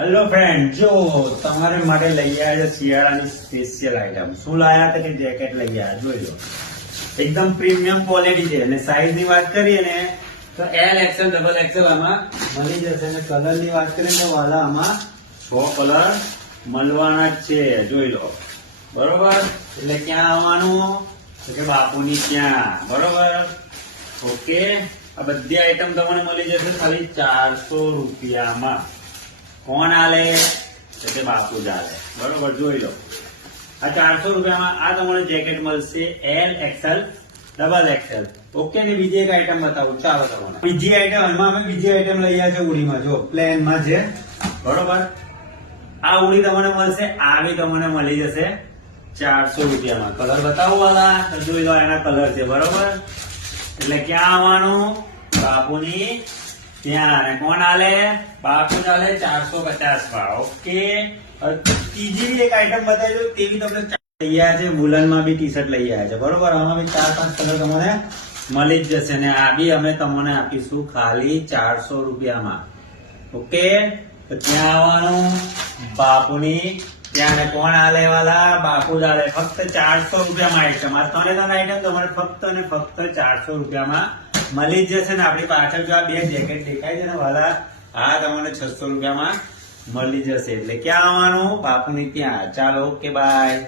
Hello friend, જો તમારે માટે લઈ આવ્યા છે શિયાળાની સ્પેશિયલ આઈટમ. શું લાયા હતા કે જેકેટ લઈ આવ્યા, જોઈ લો. એકદમ પ્રીમિયમ ક્વોલિટી છે અને સાઈઝ ની વાત કરીએ ને તો એલ એક્સેલ ડબલ એક્સેલ આમાં મળી જશે. અને કલર ની વાત કરીએ તો વાલા આમાં 6 કલર મળવાના જ છે, જોઈ લો. બરોબર, એટલે ક્યાં આવવાનું તો કે બાપુની ત્યાં. બરોબર, ઓકે. આ બધી આઈટમ તમને મળી જશે ખાલી 400 રૂપિયામાં. કોણ આલે તો કે બાપુ જ આલે. બરોબર, જોઈ લો. આ 400 રૂપિયામાં આ તમને જેકેટ મળશે L XL double XL. Okay. ને બીજી એક આઈટમ બતાવું, ચાલો તમને બીજી આઈટમ. એમાં અમે બીજી આઈટમ લઈ આવ્યા છે ઉડીમાં, જો પ્લેનમાં છે. બરોબર, આ ઉડી તમને મળશે, આવી તમને મળી જશે 400 રૂપિયામાં. કલર બતાવો વાલા, જોઈ લો. એના કલર છે. બરોબર, એટલે ક્યાં આવવાનું બાપુની ત્યાં. અને કોણ આલે બાપુ ચાલે 450 માં. ઓકે. ત્રીજી એક આઈટમ બતાવી દો, તે બી તમને લઈ આવ્યા છે. વુલનમાં બી ટી શર્ટ લઈ આવ્યા છે. બરોબર, આમાં બી 4-5 કલર તમને મળી જ જશે. ને આ બી અમે તમને આપીશું ખાલી 400 રૂપિયામાં. ઓકે. તો ત્યાં આવવાનું બાપુની ત્યાં. ને કોણ આલે વાલા બાપુ જ આલે. ફક્ત 400 રૂપિયામાં આઈટમ. આ ત્રણે આઈટમ તમારે ફક્ત ને ફક્ત 400 રૂપિયામાં મળી જ જશે. ને આપણી પાછળ જો આ બે જેકેટ દેખાય છે ને વાલા, આ તમને 600 રૂપિયામાં મળી જશે. એટલે ક્યાં આવવાનું બાપુની ત્યાં. ચાલો, ઓકે, બાય.